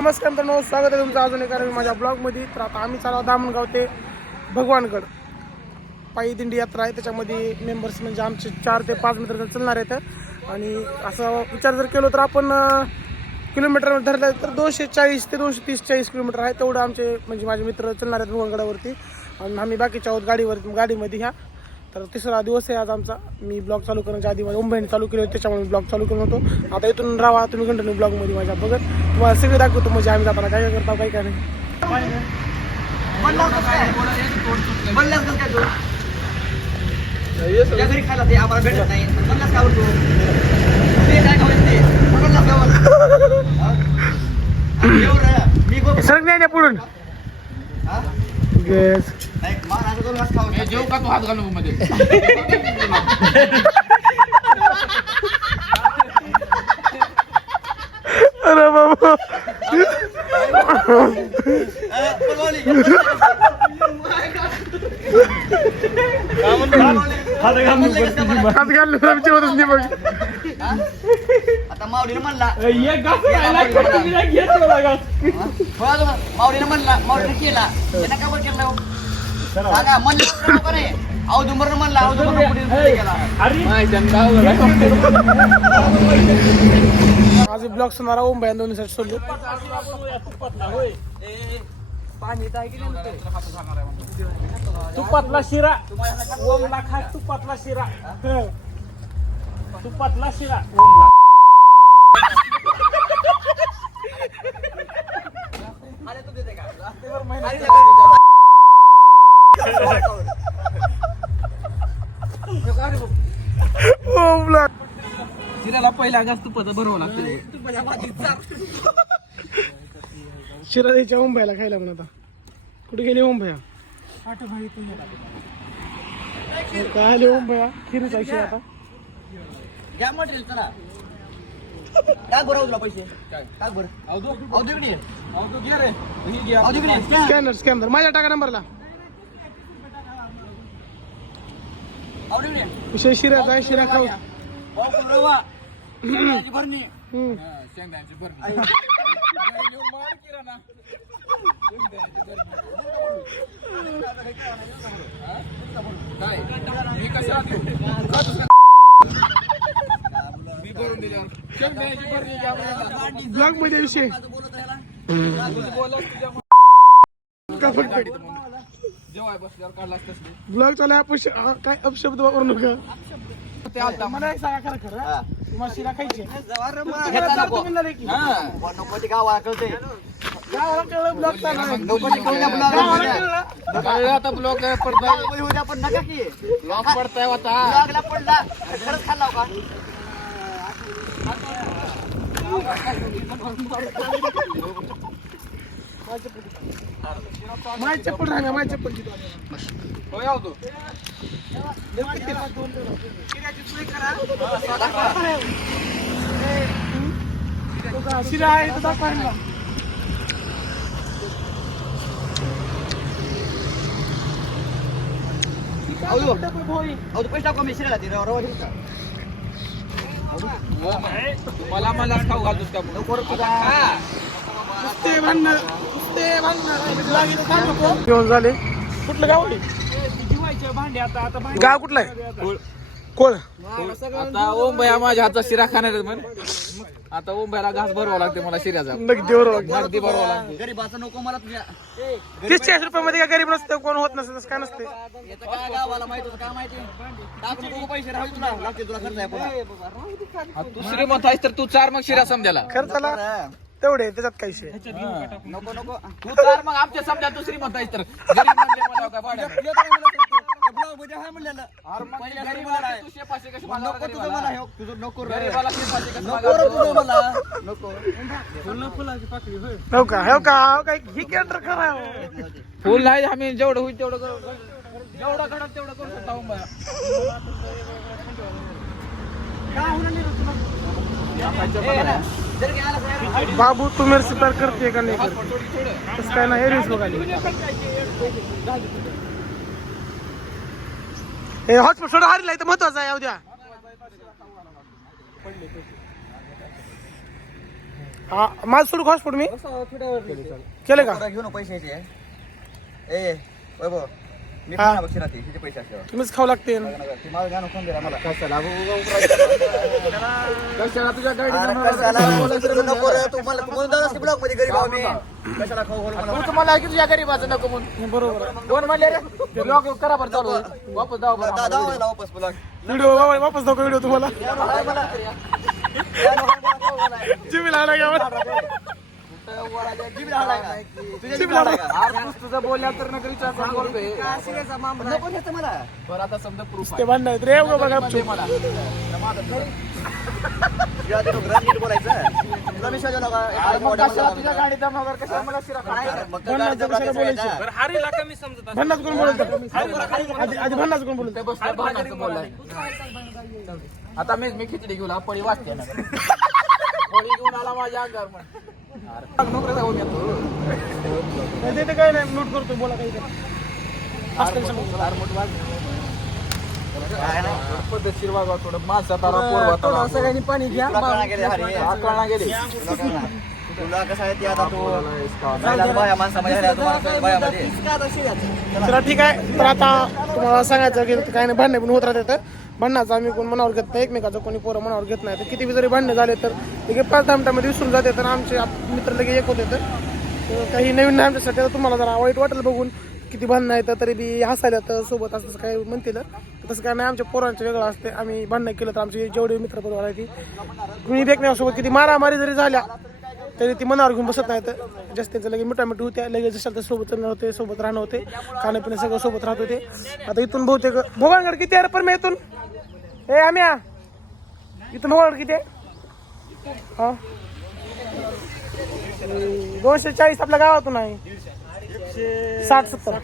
नमस्कार मित्रांनो स्वागत आहे तुमचं अजून एका माझ्या ब्लॉगमध्ये. तर आता आम्ही चालू दामणगाव ते भगवानगड. पायी दिंडी यात्रा आहे त्याच्यामध्ये मेंबर्स म्हणजे आमचे चार ते पाच मित्र चालणार आहेत. आणि असं विचार जर केलो तर आपण किलोमीटर धरलं तर दोनशे चाळीस ते दोनशे तीस चाळीस किलोमीटर आहे. तेवढं आमचे म्हणजे माझे मित्र चालणार आहेत भगवानगडावरती. आणि आम्ही बाकीच्या आहोत गाडीवर गाडीमध्ये ह्या. तर तिसरा दिवस आहे आज आमचा. मी ब्लॉग चालू करण्याच्या आधी माझ्या मुंबईने चालू केले होते त्याच्यामुळे ब्लॉग चालू केलो होतो आता इथून राहा तुम्ही कंटिन्यू ब्लॉगमध्ये माझ्या बघत. तुम्हाला सगळे दाखवतो म्हणजे आम्ही जाताना काय काय करता काय काय नाही. खायला ते आम्हाला भेटत नाही म्हणलास का बोलतो ते काय खावायचं ते म्हणलास का बोल हा? आणि एवढं मी. जेव का तू हात घालू मध्ये? अरे बाबा? हात घालून आमची होतच नाही बघ? आता माऊलीनं म्हणला. तुम्हाला, माऊलीनं म्हणला माऊलीनं केला. त्यानं का बरं केलं? सांगा म्हणलं म्हणला पुढे आज ब्लॉग सोनारा ओम भाई दोन्ही साईड सोडले. तुपातला शिरा. ओमला खा तुपातला शिरा. तुपातला शिरा. ओमला शिराला पहिला घास तुपात भरवं लागतं शिरा द्यायच्या ओम भाईला खायला म्हणून आता. कुठे गेले ओम भैया काय आले खिरीचा शिरा आता. घ्या मटेरियल चला. काय बरं तुला पैसे. काय बरं. Scanner scanner. माझ्या टाका नंबरला. विषय शिऱ्याचा आहे शिरा खाऊ. भरणी हम्म. शेंगदाण्याची भरणी. मार किराणा. काय? मी कशाला देऊ? मी भरून दिल्यावर शेंगदाण्याची भरणी घ्या मला. ब्लॉगमध्ये विषय. बसल्यावर काढला असतंस. ब्लॉग चालू आहे अपश हा, काय अपशब्द वापरू नका. ते आलता मला एक सांगा खरं खरं. तुम्हाला शिरा खायची आहे? घेता नको. तुम्ही म्हणले की नको ते गावाला कळते गावाला कळलं ब्लॉग चालू आहे. नको ते कळून आपलं गावाला कळलं कळलं आता ब्लॉक पडताय उद्या पण नका की. ब्लॉक पडताय आता. लागला पडला. खरंच खाल्ला का माझी चप्पल राहणार माझी चप्पल तिथं हो यावतो शिरा आहे इथं दाखवा ह्यांना. अहो अहो पैसे टाकू मी शिरायला ती रवा देऊ का? मला मला खाऊ घालतोस का. नुसते भांडणं. घेऊन झाले कुठलं गाव आहे जिवायचे भांडे आता आता भांडे गाव कुठलं आहे? कोळ. आता ओम भैया माझ्या हातात शिरा खाणार आहेत म्हण. आता ओम भैयाला घास भरवा लागते मला शिऱ्याचा. अगदी भरवा लागते. गरीबाचं नको मला तुझ्या तीस चाळीस रुपये मध्ये काय गरीब नसतं कोण होत नसतं काय नसते. काय गावाला माहीत होतं काय माहिती? टाकू नको पैसे राहू तुला. लागते तुला खर्च आहे पुन्हा. हा, तू श्रीमंत आहेस तर तू चार मग शिरा समजायला. खर्चाला तेवढे त्याच्यात काही नको नको. तू चार मग आमच्या समजा तू श्रीमंत आहेस तर. गरीब म्हणले मला काय भाड्यानं? ब्लॉगमध्ये आहे म्हणलेलं. अरे मग पहिल्या गरीबाला गरीबाला तू शेपाशी कशी नको मागावं तुझं गरीबाला? मला तुझं नको रे. गरीबाला शेपाशी कशी नको मागावं? रे तुझं मला. नको. हो का? हो का? हो काय ही खरा आहे. हो. फुल नाही आम्ही जेवढं होईल तेवढं करू. जेवढं घडत तेवढं करू शकता साहेब, बाबू तू मेरे से प्यार करते का नाही करते? तसं काय नाही रील्स बघायला हे हॉटस्पॉट सोडा हारीला इथं महत्वाचं आहे येऊ द्या. हा माझं सोडू हॉस्पिटल मी? केलं का? घेऊ ना पैसे याचे ए वैभव मी हा. किती पैसे असल्यावर तुम्हीच खाऊ लागते ती माझं गाणं कोण दिला मला कशाला तुझ्या गाडी अरे कशाला? तू नको रे, तू मला- तू म्हणून जाणार की ब्लॉकमध्ये गरीब आहो मी. कशाला खाऊ घालू मला? तुम्हाला ऐकू तुझ्या गरीबाचं नको म्हणून बरोबर आहे. कोण म्हणले रे लॉक करा बरं चालू वापस जाऊ दा- वापस. व्हिडिओ वापस दाखव व्हिडिओ तुम्हाला मला. खाऊ घालाय. जिमी लागला का तुझं बोलल्या तर नगरी विचार मला. बरं आता समजा प्रूफ ते रे बघा मला मी तुझ्या मला भन्नाच कोण बोलत? आधी भन्नाच कोण बोलत? आता मी मी खिचडी घेऊन पळी वाचते ना. पळी घेऊन आला माझ्या अंगावर. ते काय नाही नोट करतो बोला काही पद्धतशीर वागवा थोडं मासा आला पोर सगळ्यांनी पाणी घ्या गेले गेले तुला कसं आहे ते आता तू बाया माणसामध्ये बायामध्ये. ठीक आहे तर आता तुम्हाला सांगायचं की काही नाही भांडणे पण होत राहते तर भांडणाचा आम्ही कोण मनावर घेत नाही एकमेकाचं कोणी पोरं मनावर घेत नाही. तर किती बी जरी भांडणं झाले तर लगे पाच दहा मिनिटामध्ये विसरून जाते तर आमचे मित्र लगे एक होते तर. काही नवीन नाही आमच्यासाठी. तर तुम्हाला जरा वाईट वाटेल बघून किती भांडणं येतं तरी बी हसायला तर सोबत असं काय म्हणतील तर तसं काय नाही आमच्या पोरांचं वेगळं असते. आम्ही भांडणं केलं तर आमचे जेवढे मित्र परिवार आहे ती. मी देखण्यासोबत किती मारामारी जरी झाल्या तरी ती मनावर घेऊन बसत नाही तर जास्त त्यांचं लगेच मिठामिठी होत्या लगेच जशाल तर सोबत होते सोबत राहणं होते. खाणं पिणं सगळं सोबत राहत होते. आता इथून बहुतेक भोगांगड किती आहे परमे पण मी इथून? ए आम्या इथून भोगांगड किती हा. दोनशे चाळीस आपल्या गावातून आहे. साठ सत्तर.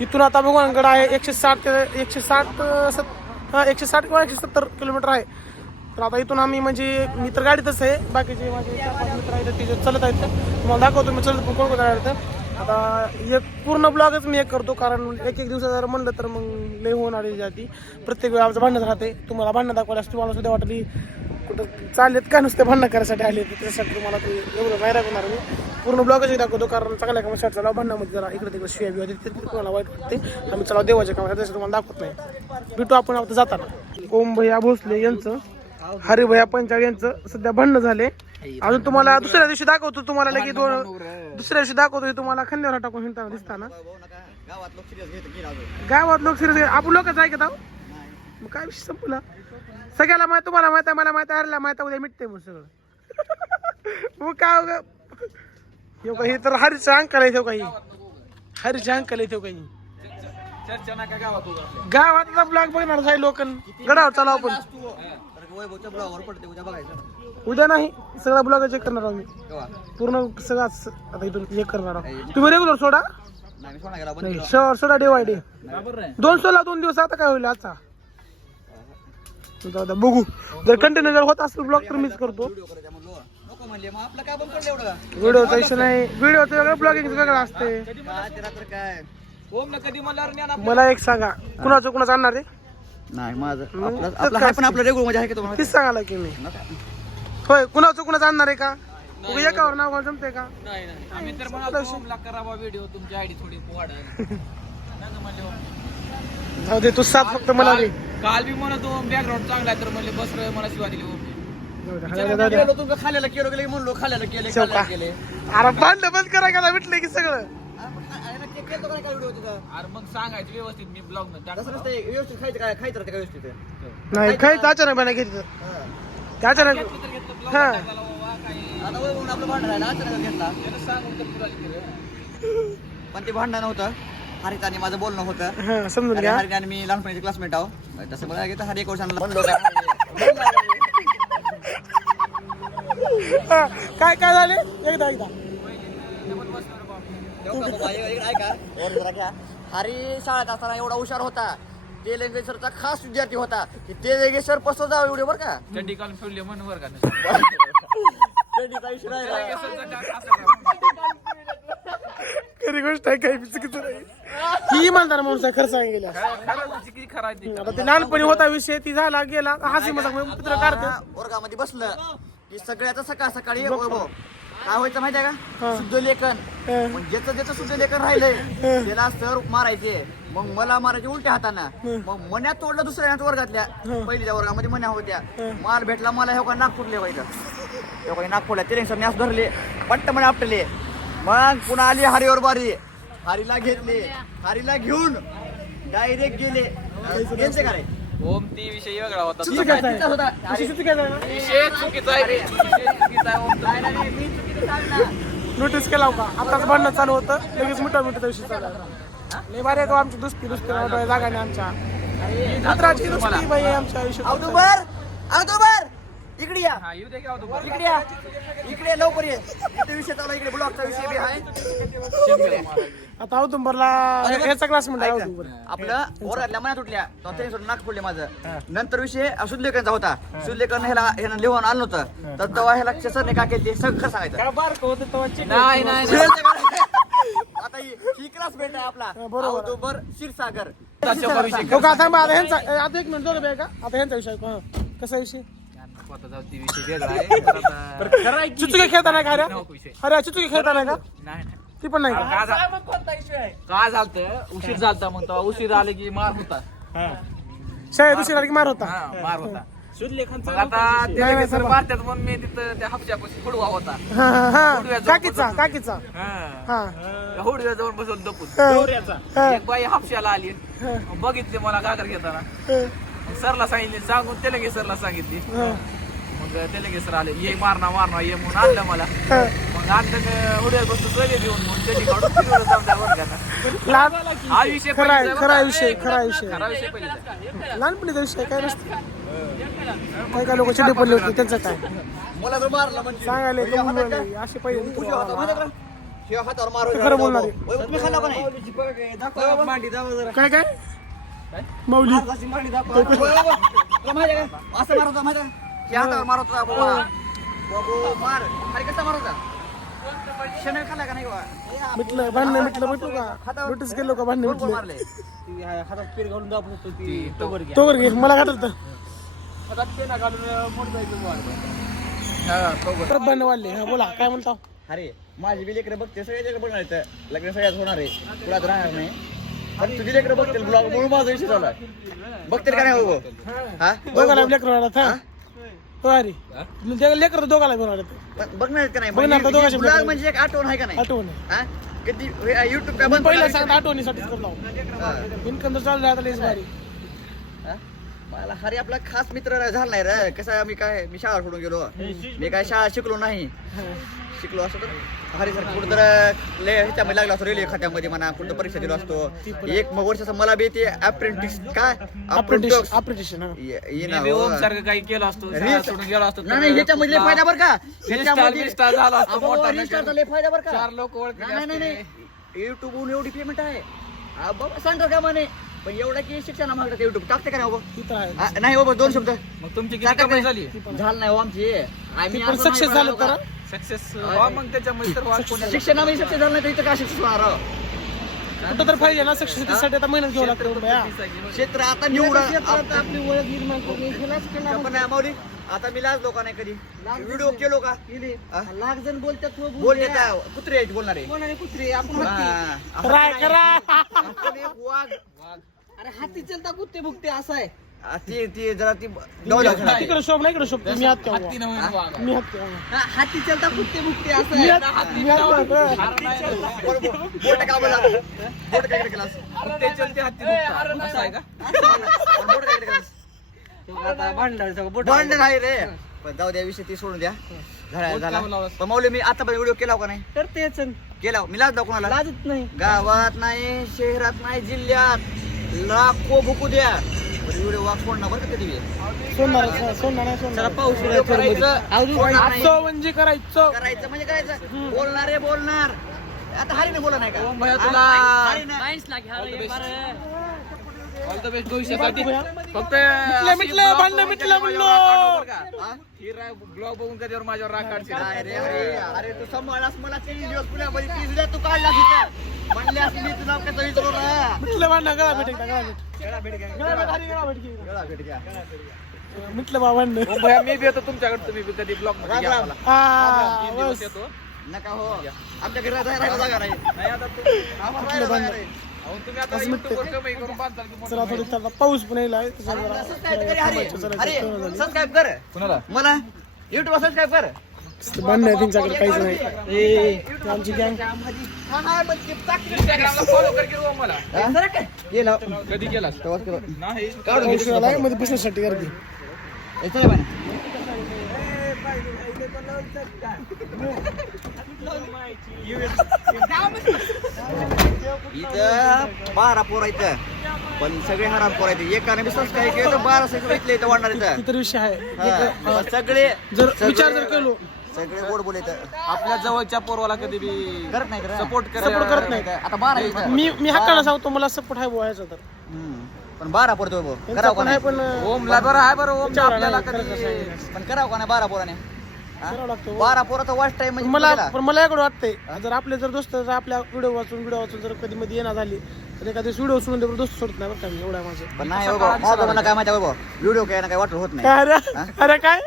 इथून आता भगवानगड आहे एकशे साठ ते एकशे साठ सत हा एकशे साठ किंवा एकशे सत्तर किलोमीटर आहे. तर आता इथून आम्ही म्हणजे मी तर गाडीतच आहे बाकीचे माझे मित्र आहेत ते चलत आहेत. तुम्हाला दाखवतो मी चलत कोण कोण आता एक पूर्ण ब्लॉगच मी एक करतो कारण एक एक दिवसा जर म्हणलं तर मग लय होणार जाती. प्रत्येक वेळा आमचं भांडण राहते. तुम्हाला भांडणं दाखवायला तुम्हाला सुद्धा वाटली कुठं चाललेत का नुसते भांडणं करायसाठी आले तर त्यासाठी तुम्हाला ते एवढं बाहेर होणार मी पूर्ण ब्लॉगच दाखवतो कारण चांगल्या कामात शर्ट चला भांडणामध्ये जरा इकडे तिकडे शिया बिवा देते ते तुम्हाला वाईट वाटते. आम्ही चला देवाच्या कामात त्यासाठी तुम्हाला दाखवत नाही. भेटू आपण आता जाताना. ओम भैया भोसले यांचं हरिभया पंचाळ यांचं सध्या भांडणं झाले. अजून तुम्हाला दुसऱ्या दिवशी दाखवतो तुम्हाला लगेच दोन दुसऱ्या दिवशी दाखवतो हे तुम्हाला खांद्यावर टाकून हिंडताना दिसताना. भाऊ नका. गावात लोक सिरियस आपण लोकच ऐकत आहो मग काय विषय संपला? सगळ्याला माहीत तुम्हाला माहीत आहे मला माहीत आहे हरला माहीत आहे उद्या मिटते मग सगळं. मग काय उगा- हे बघा, हे तर हरीचं अंकल आहे काही हरीचे अंकल आहे काही गावात ब्लॉग बघणार आहे लोक गडावर चालू आपण. वैभवच्या ब्लॉगवर पडते उद्या बघायचं. उद्या नाही सगळा ब्लॉग चेक करणार आहोत मी? पूर्ण सगळा स- आता इथून चेक करणार आहोत. तुम्ही रेग्युलर सोडा. नाही मी सोडा गेला बंद नाही केला. शॉर्ट सोडा डे वाय डे? दोन सोला दोन दिवस आता काय होईल जाऊ द्या, बघू. जर कंटिन्यू जर होत असेल ब्लॉग तर मीच करतो. व्हिडिओ करायचा म्हणलो. नको म्हणले मग आपलं काय बंद पडलं एवढं? व्हिडिओचा इशू नाही. व्हिडिओचं वेगळं ब्लॉगिंग वेगळं असते काय ते रात्र काय? ओम न कधी म्हणल्यावर ज्ञान आपलं- मला एक सांगा. कुणाचं कुणाचं आणणार आहे नाही माझं मग? आपलं तर आपलं काय आहे पण आपलं रेग्युलरमध्ये आहे का तुम्हाला? तीच सांगायला की मी. होय कुणाचं कुणाचं आणणार आहे का? उगा एकावर नाव घालून जमते का? नाही नाही. आम्ही तर करावा व्हिडिओ तुमची आयडी थोडी वाढेल. नका म्हणले ओम. जाऊ दे तू साथ फक्त मला दे. काल- काल बी म्हणत बॅकग्राऊंड चांगला आहे तर म्हणले बस रे मला शिवा दिली ओम जाऊ दे, जाऊ दे, जाऊ दे. गेलो तुमचं खाल्याला केलं गेले म्हणलो खाल्याला केले? खाल्याला केले. अरे भांडलं बंद करा का भेटलंय की सगळं. केलं काय व्हिडिओ तिथं? अरे मग सांगायचं व्यवस्थित मी ब्लॉगमध्ये तसं नसतं एक व्यवस्थित खायचं काय खायचं राहते काय व्यवस्थित. ते. नाही काहीच अचानक बना घेतलं हा. ते अचानक हा आता आपलं भांडण अचानक घेतला. पण ते भांडण नव्हतं. हरित आणि माझं बोलणं होतं. हा समजून घ्या. हरित आणि मी लहानपणीचे क्लासमेट आहो. तसं बघा घेतं हर एक वर्षांना म्हणलो का हा, काय काय झाले? एकदा एकदा देऊ का बाबा? इकडे ऐका वर जरा घ्या. हरी शाळेत असताना एवढा हुशार होता. ते लेंगेश्वरचा खास विद्यार्थी होता. की ते लेंगेश्वर पसतो जावं एवढे बरं का? चड्डी काल फिरले म्हणून बरं का. चड्डीचा विषय राहिला. खरी गोष्ट आहे काही चुकीचं नाही. ही म्हणणार माणूस आहे, खरं सांगितलं खरा ते. आता ते लहानपणी होता विषय ती झाला गेला हसी मजाक मित्र काढते. वर्गामध्ये बसलं. की सगळ्याचं सकाळ सकाळी वैभव. काय व्हायचं माहितीये हा. का शुद्ध लेखन. हं. मग ज्याचं ज्याचं शुद्ध लेखन राहिलंय त्याला सर मारायचे. मग मला मारायचे उलट्या हातानं. मग मन्या तोडलं दुसऱ्या वर्गातल्या. पहिलीच्या वर्गामध्ये मन्या होत्या. मार भेटला मला हे नाक फुटले पाहिजे हे फुटल्या ते मॅस धरले. पट्ट म्हणे आपटले. मग पुन्हा आली हरीवर बारी. हरीला घेतले. हरीला घेऊन डायरेक्ट गेले. गेलते का रे? ओम ती विषय वेगळा होता. विषय चुकीचा आहे. नोटीस केला का आताच भांडणं चालू होतं. लगेच मिठा मिठाचा विषय चालू होता. लय तो आमची दुसती दुसती नाही आमच्या. मित्राची दुसती बाई आहे आमच्या आयुष्यात. इकडे या. हा. इकडे या. इकडे लवकर ये. विषय चालू इकडे ब्लॉकचा विषय बी आहे. आता औदुंबरला ह्याचा क्लास म्हणला औदुंबर आपलं उठल्या तेव्हा त्यांनी सोडून नाक फोडले माझं. नंतर विषय शुद्धलेखनचा होता. शुद्धलेखन ह्याला ह्यानं लिहून आणलं होतं. तर तेव्हा ह्याला सरने काय केलं ते सगळं सांगायचं. काय बारक होतं तेव्हा चिकन नाही नाही नाही. शिवायचं का? आता ही ही क्लास भेट आहे आपला. बरोबर. औदुबर क्षीरसागर. हो का थांबा आता ह्यांचा ए, आता एक मिनिट दोघं बे का आता ह्यांचा विषय हा. कसा विषय? चिचुके खेळता नाही का अरे अरे चिचुके खेळता नाही का ती पण नाही का? काय झालं काय झालत? उशीर झालता मग तेव्हा उशीर आले की मार होता. शाळेत दुसरी की मार होता. हा मार होता. शुद्धलेखन मग आता ते. नाही, लगेच सर नाही, मारतात म्हणून मी तिथं त्या हुडवा होता. हा, हा, हा. काकीचा काकीचा. हा. हा. हुडव्या जाऊन बसून दपून हा, दौऱ्याचा. हा, एक बाई हापशाला आली. बघितली मला गागर घेताना. हा, सरला सांगितली सांगून तेलंगे सरला सांगितली. हा, मग तेलंगे सर आले ये मारना मारना ये म्हणून आणलं मला. मग आणलं हुडव्यात बसतो सगळे घेऊन म्हणून त्यांनी काढून फिरवलं समजा हा विषय खरा आहे पहिलीचा खरा बघा. विषय खरा विषय. खरा विषय पहिलीचा लहानपणीचा विषय काय नसतं. काय काय लोक चिडे पडले होते त्यांचं काय? मला जर मारलं म्हणजे. सांगायला हे हातात असे पहिले उजव्या हातावर मारलं का? हे हातावर मारू ते खरं बोलणार आहे. तुम्ही खाल्ला का नाही? काय काय? माऊली. तुला माहिती आहे का? असं मारत होता माहिती आहे का? हे हातावर मारत होता बाबा बाबो, मार. अरे कसा मारत होता? शेण खाल्ला का नाही बाबा? मिटलं भांडणं मिटलं मिटलो का? केलो का? भांडणं मिटलं. मारले हातात पीर घालून दाबत होतो ती टोबर घ्या. तो वर घे मला घातलं तर हातात पेना घालून मोठ जायचं हा, भांडणं वाढले. हा बोला काय म्हणता? अरे माझी बी लेकरं बघते सगळे लेकरं बघणार आहेत. लग्न सगळ्यात होणार आहे. राहणार नाही. पण तुझी लेकरं बघतील ब्लॉग म्हणून माझा विषय झाला. बघतील का नाही हो हा. दोघाला लेकर हा? अरे लेकर दोघाला पण बघणार आहेत का नाही बघणार दोघांचे ब्लॉग लेकरं. म्हणजे एक आठवण आहे का नाही? आठवण हा? कधी युट्यूब काय पण बंद पहिलं करायचं सांगत नाही. आठवणीसाठी कर लावून हा. इन्कम तर चालू राहता लईच भारी हा? मला हरी आपला खास मित्र झाला नाही रे. कसं आहे, मी काय मी शाळा सोडून गेलो. मी काय शाळा शिकलो नाही. शिकलो असतो तर हरी सर कुठं तर लय ह्याच्यामध्ये लागला असतो रेल्वे खात्यामध्ये म्हणा कुठं परीक्षा दिलो असतो. एक मग वर्षाचं मला बी ते अप्रेंटिस काय? अप्रेंटिस हा. सारखं काही केलं असतो रील- शाळा सोडून गेलो असतो नाही नाही ह्याच्यामध्ये लय फायदा बरं का? Restart, restart झाला असतो अबो, मोठा restart नका. लय फायदा बरं का? चार लोक ओळखले नाही नाही असते. नाही युट्यूबहून एवढी पेमेंट आहे. बाबा सांगतो का म्हणे? पण एवढं की शिक्षण मागतात युट्यूब टाकते का नाही बाबा आहे. हा, नाही बाबा दोन शब्द. मग तुमची किती टाका कमाई नाही. झाली? झालं नाही हो आमची. आम्ही ती पण असं सक्सेस नाही झालं तर? सक्सेस मग त्याच्यामध्ये तर वाट कोणी- शिक्षणामध्ये सक्सेस झालं नाही तर इथं काय सक्सेस होणार आहो? कुठं तर पाहिजे ना सक्सेससाठी आता मेहनत घ्यावं लागतं एवढं बया. क्षेत्र आता निवडा. आपली ओळख निर्माण करून माऊली. आता मी लाज लोका नाही कधी व्हिडिओ केलो का? हा? लाख जण बोलतात बोल देता कुत्रे आहेत बोलणारे कोणाने कुत्रे आपण हत्ती. हा. आपण एक वाघ. अरे हाती चलता कुत्ते भुकते असं आहे. आ, ती ती जरा ती. तिकडे शोभ नाही इकडे शोभ. मी हात ठेवा. हत्ती नवीन वाघ. मी हात ठेवा. हा, हाती चलता कुत्ते भुकते असं मी आहे. हात मी हात ठेवा. बोल, बोल. बोट का बोला बोट काय केलं ते चलते हत्ती दुखतात. असं आहे का? बोट काय केलं आता भांडण आहे रे. पण जाऊ द्या विषय ती सोडून द्या. झाला? पण माऊली मी आता व्हिडिओ केला का नाही? तर तेच केला मी लाज दाखव कोणाला? लाजत नाही. गावात नाही शहरात नाही जिल्ह्यात. लाखो भुकू द्या. व्हिडिओ वाच सोडणार बरं का कधी. सोडणार सोडणार नाही सोडणार पाऊस करायचं. नाही. म्हणजे करायचं. करायचं म्हणजे करायचं. बोलणारे बोलणार. आता हरीने बोला नाही का ओम भैया तुला हरीने. ऑल द बेस्ट भविष्यासाठी फक्त मिटलं, भांडणं मिटलं म्हणलो. हा? ब्लॉग बघून कधीवर माझ्यावर राग रे अरे अरे तू सांभाळलास मला तीन दिवस पुण्यामध्ये तीस दिवस तू काढला तिथं म्हणल्यास मी तुला कसं विचारू रा मिटलं भांडणं गळा भेट एकदा गळा भेट गळा भेट घ्या गळा भेट हरी गळा भेट घे. गळा भेट घ्या. म्हटलं बाबांना हो भैया मी बी येतो तुमच्याकडे. तुम्ही बी कधी ब्लॉगमध्ये घ्या मला हा तीन दिवस बस. येतो. नका हो. आमच्या घरी राहायला राहायला जागा नाही. नाही आता तू- आम्हाला राहायला जागा नाही. चला थोडी त्याला पाऊस पण येईल आहे सबस्क्राईब कर, मला? युट्यूब सबस्क्राईब कर. भांडण आहे त्यांच्याकडे काहीच नाही. आमची गँग. कधी केलं. घे. औषधाला मध्ये बसण्यासाठी गर्दी. बाई. इथं बारा पोर इथं पण सगळे हराम पोर आहेत. एकाने बी सबस्क्राईब केलं तर बारा सगळे इथले इथं वाढणार इथं इतर विषय आहे. हा, सगळे जर सगळे- विचार जर केलो. सगळे गोड बोल इथं आपल्या जवळच्या पोरवाला कधी बी करत नाही सपोर्ट कर Support करत नाही. आता बारा इथं मी मी हक्काला सांगतो मला सपोर्ट आहे व्हायचा तर. हम्म. पण बारा पोरतो भाऊ. त्यांचा करावं का पण आहे नाही पण ओमला बरं आहे बरं ओम विचार आपल्याला नाही, खरं कधी सांगितलं. पण करावं का नाही? बारा पोराने? हा? करावं लागतं बारा पोराचा वाच टाइम म्हणजे मला मला पण मला एकडं वाटतंय जर आपले जर दोस्त जर आपल्या व्हिडिओ वाचून व्हिडिओ वाचून जर कधी मध्ये येणार झाली तर एखाद्या व्हिडिओ सोडून देतो दोस्त सोडत नाही बरं का मी एवढा माझं. पण नाही माझं म्हणणं काय माहिती बाबा व्हिडिओ काय ना काय वाटत होत नाही. काय अरे अरे काय?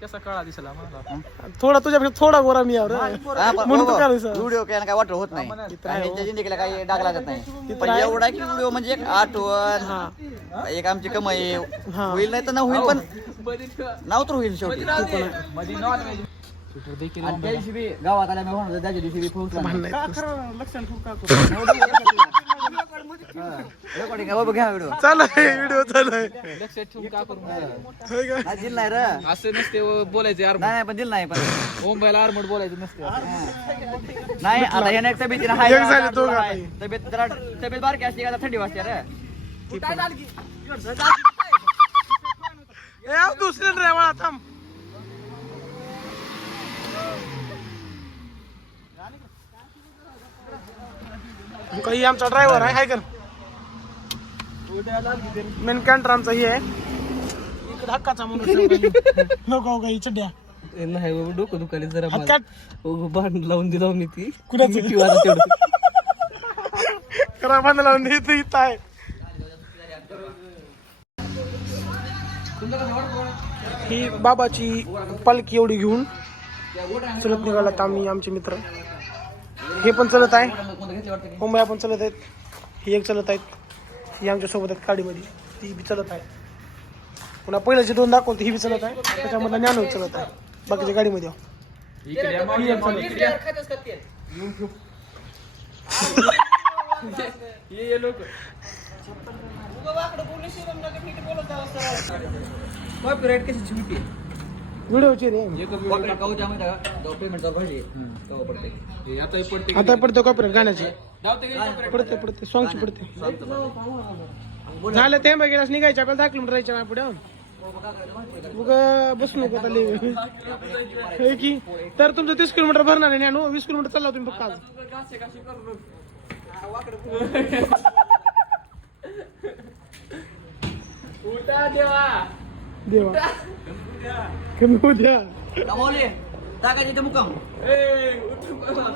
कसा कळा दिसला मला. थोडा तुझ्यापेक्षा थोडा गोरा मी यावर हा, म्हणून तू दिसला? व्हिडिओ काय ना काय वाटत होत नाही. त्यांच्या जिंदगीला काही डाग लागत नाही. पण एवढा की व्हिडिओ म्हणजे एक आठवण. एक आमची कमाई. हा. होईल नाही तर ना होईल पण नाव तर होईल शेवटी. मध्ये नॉन व्हेज शूटर देखील आणि त्या दिवशी बी गावात आल्या मी म्हणतो त्याच्या दिवशी बी पोहोचला भांडण आहे. रेकॉर्डिंग बाबा घ्या व्हिडिओ चालू आहे व्हिडिओ चालू आहे. लक्षात ठेवून का करू होय का? नाही दिल नाही रे. असं नसते बोलायचे यार नाही पण दिल नाही पण. मुंबईला आरमट बोलायचं नसते नाही आता याने एक तब्येतीनं हाय एक झाले दोघं आता. हाय. तब्येत जरा तब्येत बारकी असते का थंडी वाजते रे. ए दुसऱ्या ड्रायव्हर थांब. काही आमचा ड्रायव्हर आहे हाय कर मेन कॅन्टर आमचा हे आहे. हक्काचा म्हणून काही चड्ड्या नाही बाबा डोकं दुखायला जरा भांड लावून दिला मी ती कुणाचं? करा बांध लावून इथं इथं आहे. ही बाबाची पालखी एवढी घेऊन चलत निघालात आम्ही आमचे मित्र. हे पण चलत आहे. मुंबई पण चलत आहेत. ही एक चलत आहेत. ही आमच्यासोबत आहेत गाडीमध्ये ती बी चलत आहे. पुन्हा पहिलं जे दोन दाखवते ही बी चलत आहे. त्याच्यामधला ज्ञान चलत आहे. बाकीच्या गाडीमध्ये Copyright कशाची होती? व्हिडिओची रे. पेमेंट पाहिजे हे आता पडते. आता पडते कॉपरेट गाण्याची? पडते पडते सॉंगची पडते झालं ते गेलास निघायच्या आपल्याला दहा किलोमीटर राहायच्या ना पुढे. उगा बसू नको आता. हे की तर तुमचं तीस किलोमीटर भरणार आहे ज्ञानू वीस किलोमीटर चालला तुम्ही फक्त आज. देवा. देवा. कमी होऊ द्या. कमावले टाकायचे ते मुक्काम.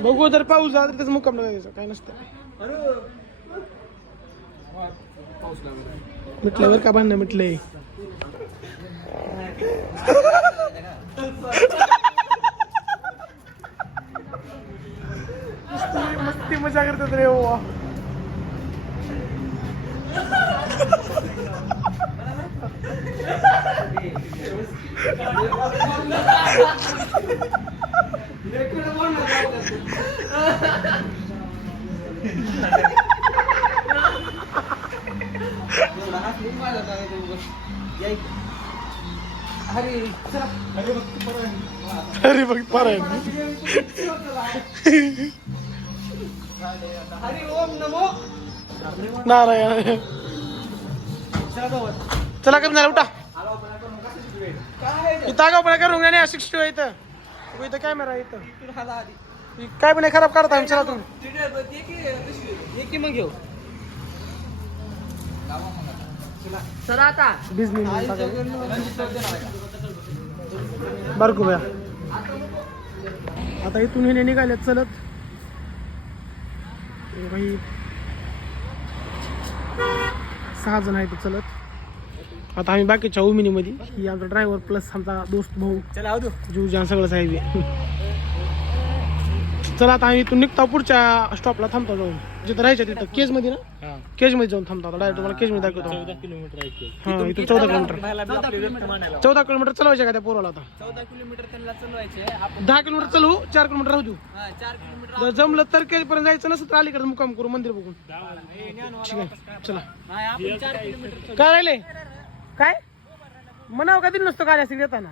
बघू. जर पाऊस झाला तर त्याचा मुक्काम लागायचा काय नसतं. म्हटल्यावर का भांडणं म्हटलंय मस्ती- मस्ती मजा करतात रे वा अरे बघ पारायण नारायण चला कमी झाला उठा इथं आगाऊपणा करून घ्या नाही सिक्स्टी इथं. उभं इथं कॅमेरा इथं. काय पण खराब करता चला तुम्ही ये की मग घेऊ. बिझनेस बारकू भया. आता इथून हे निघाले चलत. सहा जण आहेत चलत. आता आम्ही बाकीच्या उमिनीमध्ये. ही आमचा ड्रायव्हर प्लस आमचा दोस्त भाऊ. चला आवडू जीवजान सगळं साहेब. चला आता आम्ही इथून निघतो पुढच्या स्टॉपला थांबतो जाऊन. जिथं राहायचं तिथं केजमध्ये ना? केजमध्ये जाऊन थांबतो आता. डायरेक्ट तुम्हाला केजमध्ये दाखवतो. हा इथून चौदा किलोमीटर. चौदा किलोमीटर चालवायचे का त्या पोराला आता? चौदा किलोमीटर त्यांना चालवायचे. दहा किलोमीटर चालू चार किलोमीटर राहू देऊ. हा, जर जमलं तर केज पर्यंत जायचं नसतं तर अलीकडे मुक्काम करू मंदिर बघून. ठीक आहे चला. काय राहिले? काय? म्हणावं का दिलं नसतं काय असेल येताना?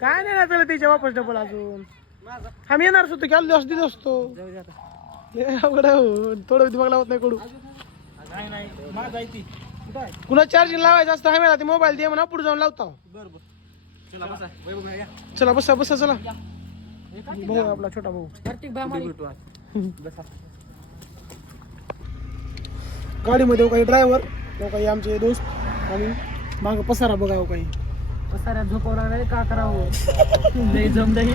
काय नाही ना त्याला त्याच्या वापस डबल अजून. आम्ही येणारच होतो की दिवस दिलो असतो. थोडं दिमाग लावत नाही कडू. कुणा चार्जिंग लावायचं असतं आम्ही ते मोबाईल दे म्हणा पुढे जाऊन लावतो. चला बसा बसा चला. भाऊ आपला छोटा भाऊ. गाडीमध्ये काही ड्रायव्हर काही आमचे दोस्त? आणि माग पसारा बघावं काही. साऱ्या झोपवणार नाही का करावं? लई जम नाही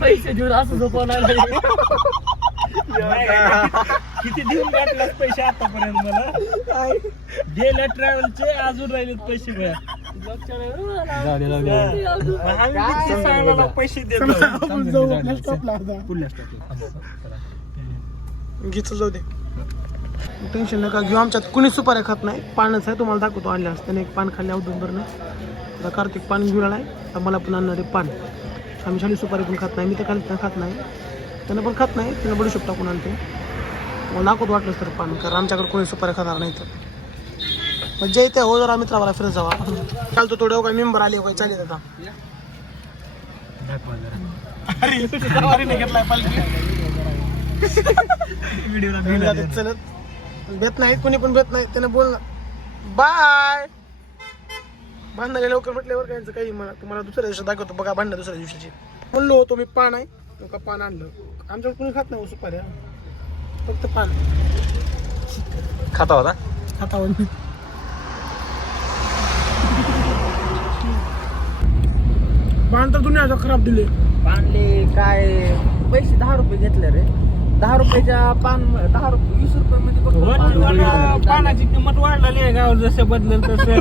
पैसे देऊन असं झोपवणार नाही किती देऊन गाठलास पैसे आतापर्यंत मला? गेल्या ट्रॅव्हलचे अजून राहिलेत पैसे साहेबाला पैसे. देतो पुढल्या जाऊ दे. टेन्शन नका घेऊ. आमच्यात कुणी सुपाऱ्या खात नाही. पानच आहे तुम्हाला दाखवतो. आणले असताना एक पान खाल्ले अवधून बरं आता कार्तिक पान घेऊन आलाय. तर मला पण आणणार आहे पान. आम्ही शाली सुपारी पण खात नाही. मी तर खाली खात नाही. त्यांना पण खात नाही. त्यांना बडीशोप टाकून आणते. मला दाखवत वाटलं तर पान. कारण आमच्याकडे कोणी सुपाऱ्या खाणार नाही तर. मग जे इथे हो जरा मित्राला फिरत जावा. चालतो थोडे. काही मेंबर आले काही चालेल आता. अरे घेतलाय पालखी. व्हिडिओला चलत. भेट नाही कोणी पण भेट नाही त्याने बोल बाय भांडणारे लवकर म्हटल्यावर काय यांचं काही. म्हणा तुम्हाला दुसऱ्या दिवशी दाखवतो. बघा भांडणं दुसऱ्या दिवशीची. म्हणलो होतो मी पान आहे. का पान आणलं? आमच्याकडे कोणी खात नाही हो सुपाऱ्या फक्त पान. खाता होता? खातावर पान तर दुनियाचं खराब दिले. पानले काय? पैसे दहा रुपये घेतले रे. दहा रुपयाच्या पान दहा रुपये वीस रुपये वन- पानाची किंमत वाढलेली आहे गाव जसं बदलल तसं.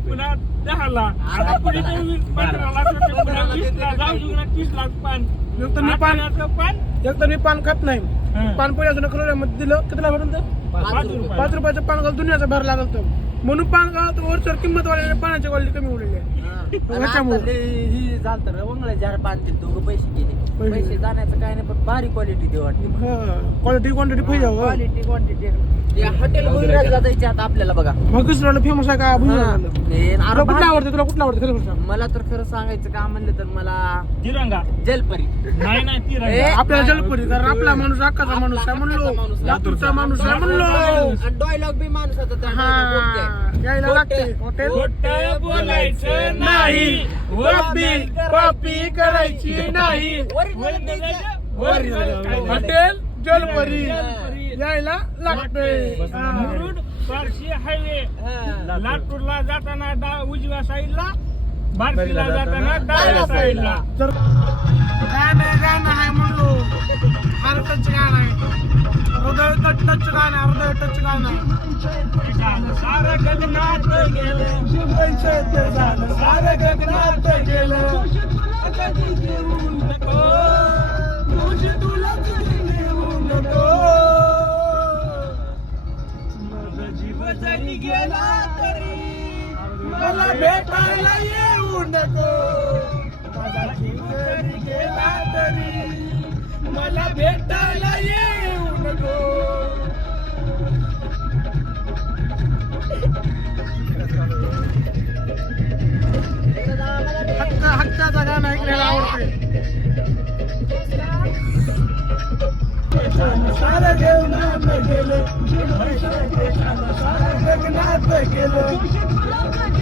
पुन्हा दहा ला आता पुढे ते वीस पंधरा लाख तीस लाख पान. एक तर मी पान पानाचं पान. एक तर मी पान खात नाही. पान पोळी अजून मध्ये दिलं. कितीला भरून तर? पाच रुपये. पाच रुपयाचं पान घाल दुनियाचा भर लागल तर म्हणून पान घाल वरच्यावर किंमत वाढलेली पाण्याची क्वालिटी कमी उरलेली आहे त्याच्यामुळे. ही झालं तर वंगळे जार पान दिले दोघं पैसे गेले. पैसे. जाण्याचं काय नाही पण भारी क्वालिटी दे वाटते. क्वालिटी क्वांटिटी पाहिजे क्वालिटी क्वांटिटी हॉटेल गुजरातला जायचे आता आपल्याला बघा. मग फेमस आहे का? तुला कुठलं. आवडतं? तुला कुठलं आवडतं? खरं सांग. मला तर खरं सांगायचं का म्हणलं तर मला तिरंगा. जलपरी. नाही नाही ए, तिरंगा आपल्याला जलपुरी कारण आपला माणूस अक्काचा माणूस आहे म्हणलो. लातूरचा माणूस आहे म्हणलो. डॉयलॉग बी माणूस त्या हा. dialogue बोलते. यायला लागते. हॉटेल खोटं बोलायचं नाही. कॉपी कॉपी करायची नाही. हॉटेल जलपरी. यायला लागते हा. मुरुड बार्शी हायवे. लातूरला जाताना डा उजव्या साईडला बार्शीला जाताना डाव्या साईडला. गाणं गाणं आहे म्हणलो हार्टच गाणं आहे. हृदय टच गाणं आहे, हृदय टच गाणं. सारं गगनात गेलं. पैसे ते झालं सारं गगनात गेलं. भेटायला येऊ नको माझा जीव जरी गेला तरी मला भेटायला येऊ नको हक्का हक्काचा गाणं ऐकलेला आवडते सारं जेवणात गेलं सारं जगण्यात गेलं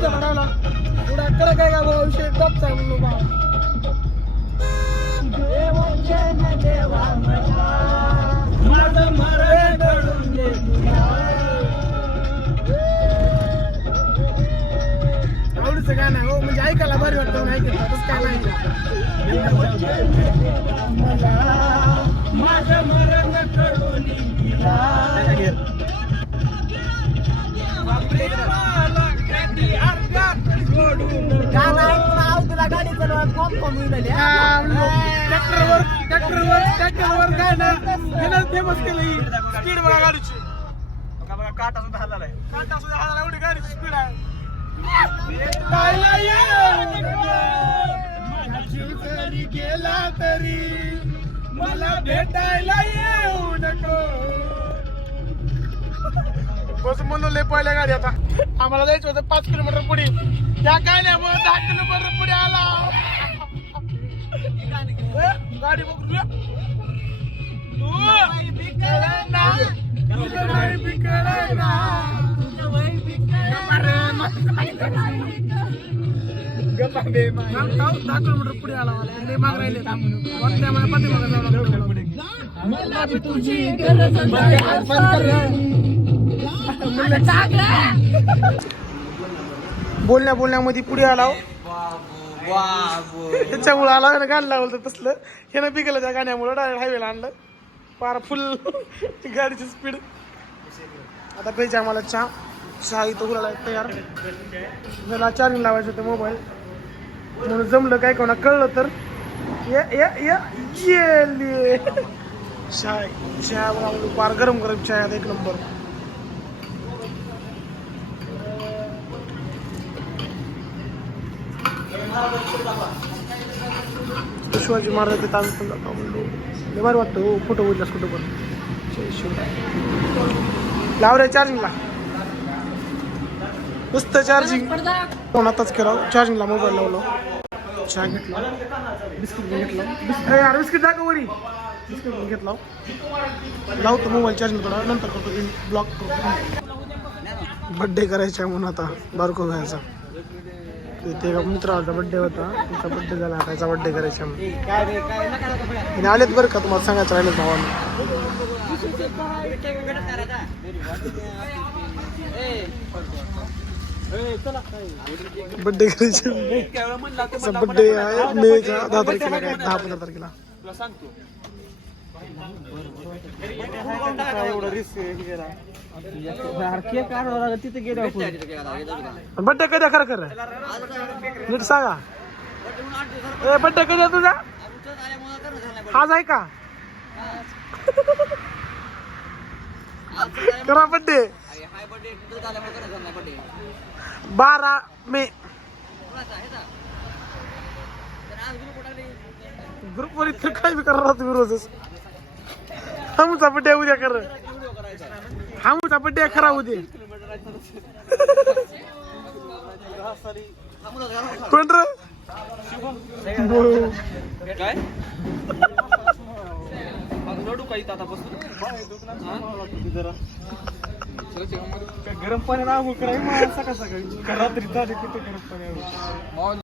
पुढचा लढावला पुढे कडे काय का बाबा विषय? टॉपचा आहे म्हणलो आवडीचं गाणं हो म्हणजे ऐकायला बरं वाटतं नाही ऐकायला काय नाही. माझं ट्रॅक्टरवर ट्रॅक्टरवर ट्रॅक्टरवर गाणं घेणं फेमस केलं स्पीड बघा गाडीची. काटा सुद्धा हल्ला नाही काटा सुद्धा हाताला एवढी गाडीची स्पीड आहे. भेटायला माझा जीव जरी गेला तरी मला भेटायला येऊ नको. बस म्हणून लय पहिल्या गाडी आता. आम्हाला जायचं होतं पाच किलोमीटर पुढे. त्या गाण्यामुळे दहा किलोमीटर पुढे आला. गाडी बघूया दहा किलोमीटर पुढे आला मला. लय माग राहिले. जावं लागलं. बोलण्या बोलण्यामध्ये पुढे आला हो. त्याच्यामुळे आला आणि गाणं लावलं तर तसलं. हे ना पिकलं त्या गाण्यामुळे डायरेक्ट हायवेला आणलं. पार फुल गाडीची स्पीड आता पाहिजे आम्हाला चहा. चहा इथं उरायला तयार. मला चार्जिंग लावायचं होतं मोबाईल म्हणून जमलं काय कोणा कळलं तर. ये या ये. चहा चहा पार गरम गरम चहा एक नंबर. शिवाजी महाराज तिथं आम्ही पण जातो म्हणलो लय भारी वाटतं हो फोटो बोललास कुठं पण. लाव रे चार्जिंगला नुसतं चार्जिंग फोन आताच केला चार्जिंगला मोबाईल लावलो. चहा घेतला बिस्किट पण घेतला. बिस्किट यार बिस्किट दाखव वरी. बिस्किट पण घेतला. लावतो मोबाईल चार्जिंग थोडा नंतर करतो ब्लॉक करतो. बड्डे करायचा आहे म्हणून आता बारको घ्यायचा इथे एका मित्राचा बड्डे होता. त्याचा बड्डे झाला. त्याचा बड्डे करायचा आणि आलेत बरं का तुम्हाला सांगायचं राहिलं भावाने. बड्डे करायचे बड्डे आहे मे दहा तारखेला काय? दहा पंधरा तारखेला. तिथे बड्डे कधी खरं खरं? नीट सांगा. ए बड्डे कधी आहे तुझा? आज आहे का? करा बड्डे. बारा मे. ग्रुपवर इथं काय बी करणार तुम्ही रोजच. हमचा बड्डे उद्या कर. हमचा बड्डे खरा उद्या. कोण रे? काय? रडू काही जरा गरम पाणी आंघोळ करावी मला सकाळ सकाळी का रात्री चालेल कुठे गरम पाणी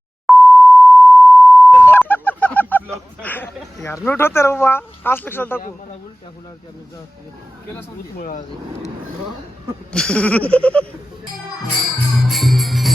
यार नोट होते रे बाबा. आज लक्षात टाकू केला